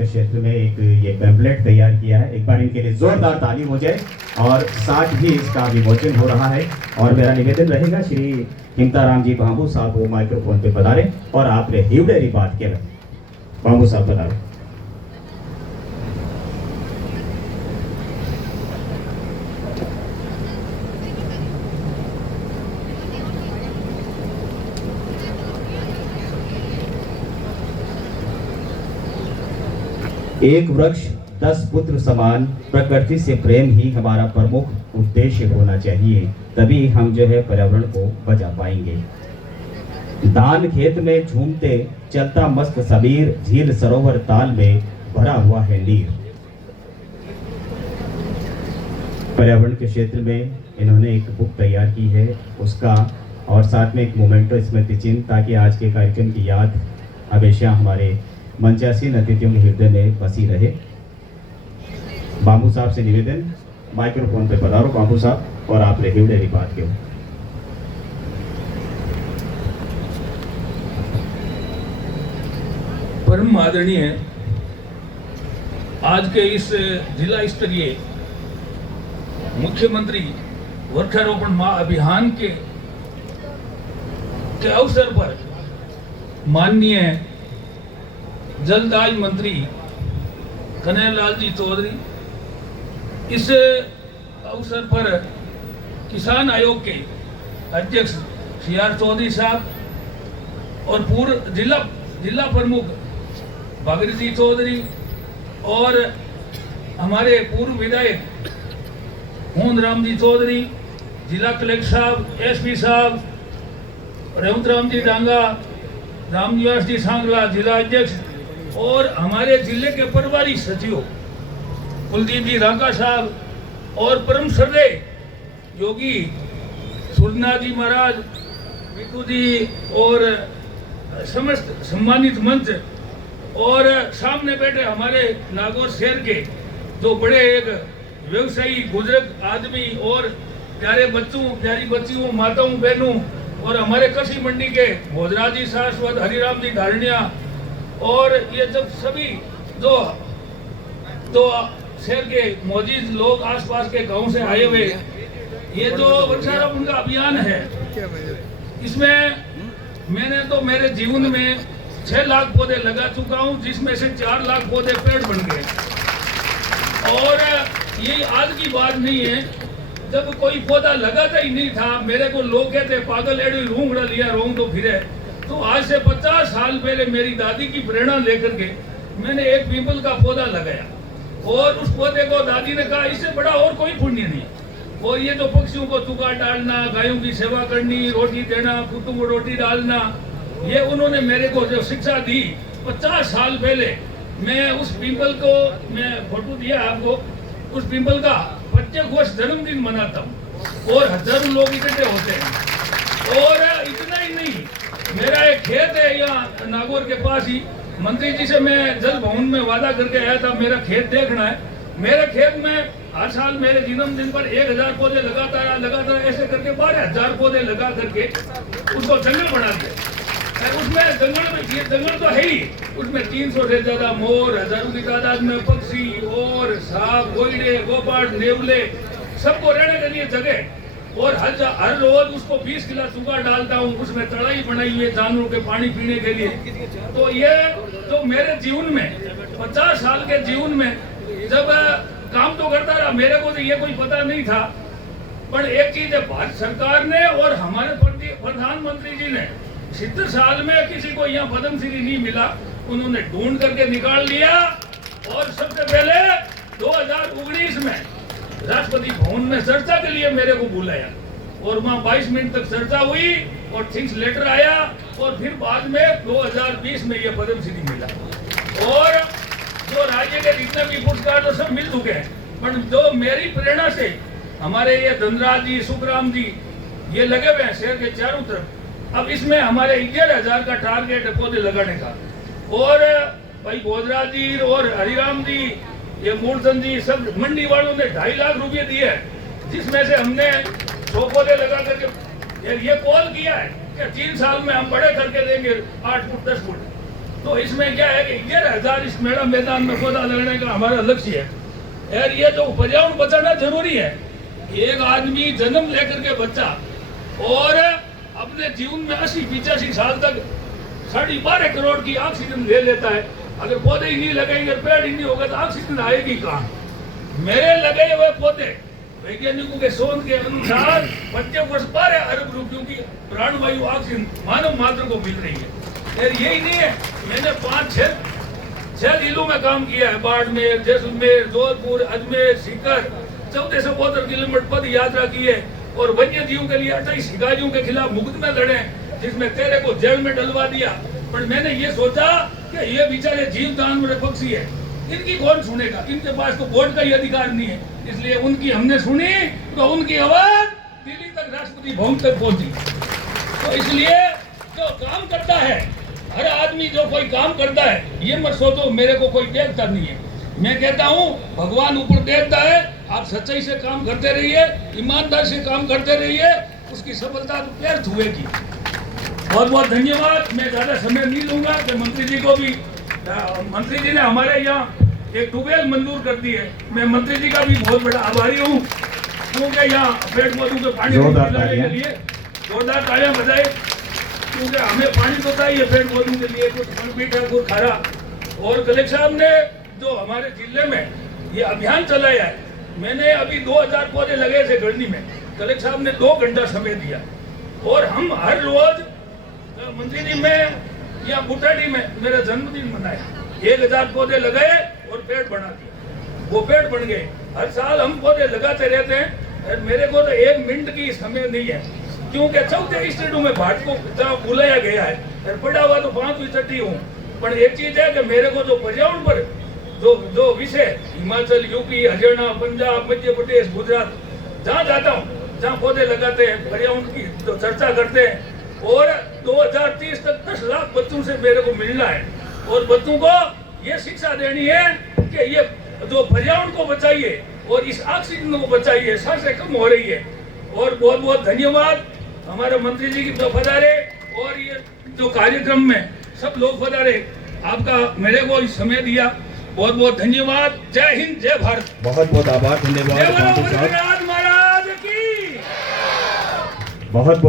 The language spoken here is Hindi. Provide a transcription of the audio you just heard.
के क्षेत्र में एक ये पैम्पलेट तैयार किया है। एक बार इनके लिए जोरदार ताली हो जाए। और साथ ही इसका विमोचन हो रहा है और मेरा निवेदन रहेगा श्री हिमताराम जी बाबू साहब वो माइक्रोफोन पे पधारे और आपने हिवड़ेरी बात के बाबू साहब पधारे। एक वृक्ष 10 पुत्र समान, प्रकृति से प्रेम ही हमारा प्रमुख उद्देश्य होना चाहिए, तभी हम जो है पर्यावरण को बचा पाएंगे। दान खेत में झूमते चलता मस्त सबीर, झील सरोवर ताल में भरा हुआ है नीर। पर्यावरण के क्षेत्र में इन्होंने एक बुक तैयार की है उसका, और साथ में एक मोमेंटो स्मृति चिन्ह, ताकि आज के कार्यक्रम की याद हमेशा हमारे मंचासीन अतिथियों के हृदय में बसी रहे। बाबू साहब से निवेदन, माइक्रोफोन पे पधारो बाबू साहब और आप हिवड़ेरी बात के। परम आदरणीय आज के इस जिला स्तरीय मुख्यमंत्री वृक्षारोपण महाअभियान के अवसर पर माननीय जलदाय मंत्री कन्हैयालाल जी चौधरी, इस अवसर पर किसान आयोग के अध्यक्ष CR चौधरी साहब और पूर्व जिला प्रमुख भागीरथ जी चौधरी और हमारे पूर्व विधायक मोहन राम जी चौधरी, जिला कलेक्टर साहब, SP साहब, रेवंत राम जी डांगा, रामनिवास जी सांगला जिला अध्यक्ष, और हमारे जिले के प्रभारी सचिव कुलदीप जी रांका साहब और परम श्रद्धेय योगी सूर्यनाथ जी महाराज, बिट्टू जी और समस्त सम्मानित मंच, और सामने बैठे हमारे नागौर शहर के जो बड़े एक व्यवसायी बुजुर्ग आदमी और प्यारे बच्चों, प्यारी बच्चियों, माताओं, बहनों, और हमारे कृषि मंडी के भोजराज जी शाश्वत, हरिराम जी धारणिया, और ये जब सभी जो शहर के मौजूद लोग आसपास के गांव से आए हुए, ये जो वृक्षारोपण का अभियान है, इसमें मैंने तो मेरे जीवन में 6 लाख पौधे लगा चुका हूं, जिसमें से 4 लाख पौधे पेड़ बन गए। और ये आज की बात नहीं है, जब कोई पौधा लगाता ही नहीं था, मेरे को लोग कहते पागल एडू रूंगड़ा लिया रोंग तो फिरे। तो आज से 50 साल पहले मेरी दादी की प्रेरणा लेकर के मैंने एक पीपल का पौधा लगाया, और उस पौधे को दादी ने कहा इससे बड़ा और कोई पुण्य नहीं। और ये जो पक्षियों को चुगा डालना, गायों की सेवा करनी, रोटी देना, कुत्तों को रोटी डालना, ये उन्होंने मेरे को जो शिक्षा दी 50 साल पहले, मैं उस पीपल को, मैं फोटो दिया आपको, उस पीपल का प्रत्येक वर्ष जन्मदिन मनाता हूँ और हजारों लोग इकट्ठे होते हैं। और इतना ही नहीं, मेरा एक खेत है यहाँ नागौर के पास ही, मंत्री जी से मैं जल भवन में वादा करके आया था मेरा खेत देखना है। मेरे खेत में हर साल मेरे जन्मदिन पर 1000 पौधे लगातार ऐसे करके 12,000 पौधे लगा करके उसको जंगल बना दिया। उसमें जंगल तो है ही, उसमें 300 से ज्यादा मोर, हजारों की तादाद में पक्षी और सांप, गोइडे, गोपाट, नेवले, सबको रहने के लिए जगह। और हर रोज उसको 20 किलो चूगा डालता हूँ, उसमें तड़ाई बनाई हुई है जानवरों के पानी पीने के लिए। तो ये तो मेरे जीवन में 50 साल के जीवन में जब काम तो करता रहा, मेरे को तो ये कोई पता नहीं था। पर एक चीज है, भारत सरकार ने और हमारे प्रधानमंत्री जी ने 70 साल में किसी को यहाँ पद्मश्री नहीं मिला, उन्होंने ढूंढ करके निकाल लिया। और सबसे पहले 2019 में राष्ट्रपति भवन में चर्चा के लिए मेरे को बुलाया, और वहाँ 22 मिनट तक चर्चा हुई और थिंग्स लेटर आया, और फिर बाद में 2020 में ये पद्मश्री मिला। और जो राज्य के जितने भी पुरस्कार तो सब मिल चुके हैं, पर जो मेरी प्रेरणा से हमारे ये धनराज जी, सुखराम जी, ये लगे हुए हैं शहर के चारों तरफ। अब इसमें हमारे 11,000 का टारगेट है पौधे लगाने का। और भाई भोजराज जी और हरिराम जी, ये मूलचंद जी, सब मंडी वालों ने 2.5 लाख रुपए दिए हैं, जिसमें से हमने 100 पौधे लगा करके ये कॉल किया है कि 3 साल में हम बड़े करके देंगे 8 फुट 10 फुट। तो इसमें क्या है कि 11,000 इस मेला मैदान में पौधा लगाने का हमारा लक्ष्य है। यार ये जो पर्यावरण बचाना जरूरी है। एक आदमी जन्म लेकर के बच्चा और अपने जीवन में 80-85 साल तक 12.5 करोड़ की ऑक्सीजन ले लेता है। अगर पौधे ही नहीं लगेंगे, पेड़ ही नहीं होगा तो ऑक्सीजन आएगी कहाँ? मेरे लगे हुए पौधे वैज्ञानिकों के शोध के अनुसार 25 वर्ष 12 अरब रुपयों की प्राणवायु ऑक्सीजन मानव मात्र को मिल रही है। यार यही नहीं है, मैंने 5-6 जिलों में काम किया है। बाड़मेर, जैसलमेर, जोधपुर, अजमेर, सीकर, 1472 किलोमीटर पद यात्रा की है और वन्य जीवों के लिए 28 शिकारियों के खिलाफ मुकदमे लड़े, जिसमें 13 को जेल में डलवा दिया। पर मैंने ये सोचा कि ये बेचारे जीव जानवर पक्षी है, इनकी कौन सुनेगा? इनके पास तो वोट का ही अधिकार नहीं है। इसलिए उनकी हमने सुनी तो उनकी आवाज दिल्ली तक, राष्ट्रपति भवन तक पहुंची। तो इसलिए जो काम करता है, हर आदमी जो कोई काम करता है, ये मत सोचो मेरे को कोई देखता नहीं है। मैं कहता हूँ भगवान ऊपर देखता है। आप सच्चाई से काम करते रहिए, ईमानदार से काम करते रहिए, उसकी सफलता तो पैर छुएगी। बहुत बहुत धन्यवाद। मैं ज़्यादा समय नहीं लूँगा कि मंत्री जी को भी, मंत्री जी ने हमारे यहाँ एक ट्यूबवेल मंजूर कर दी है। मैं मंत्री जी का भी बहुत बड़ा आभारी हूँ, क्योंकि यहाँ पेड़ पौधों को पानी पिलाने के लिए जोरदार तालियां बजाए, क्योंकि हमें पानी तो चाहिए पेड़ पौधों के लिए। कुछ फलपीट है, कुछ खारा। और कलेक्टर साहब ने जो हमारे जिले में ये अभियान चलाया है, मैंने अभी 2000 पौधे लगे थे गढ़नी में। कलेक्टर साहब ने 2 घंटा समय दिया और हम हर रोज मंत्री जी में या बुटाडी में मेरा जन्मदिन मनाया, 1000 पौधे लगाए और पेड़ बना दिया। वो पेड़ बन गए। हर साल हम पौधे लगाते रहते हैं। मेरे को तो 1 मिनट की समय नहीं है, क्योंकि 14 स्टेटों में भारत को जहाँ बुलाया गया है, पड़ा हुआ तो 5वीं छठी हूँ। पर एक चीज है कि मेरे को जो पर्यावरण पर जो विषय, हिमाचल, यूपी, हरियाणा, पंजाब, मध्य प्रदेश, गुजरात, जहाँ जाता हूँ, जहाँ पौधे लगाते हैं, पर्यावरण की जो चर्चा करते हैं, और 2030 तक 10 लाख बच्चों से मेरे को मिलना है और बच्चों को ये शिक्षा देनी है कि ये जो पर्यावरण को बचाइए और इस ऑक्सीजन को बचाइए, सांसें कम हो रही है। और बहुत बहुत धन्यवाद हमारे मंत्री जी की जो पधारे और ये जो कार्यक्रम में सब लोग पधारे, आपका मेरे को इस समय दिया, बहुत बहुत धन्यवाद। जय हिंद, जय भारत। बहुत बहुत आभार, धन्यवाद। महाराज की बहुत बहुत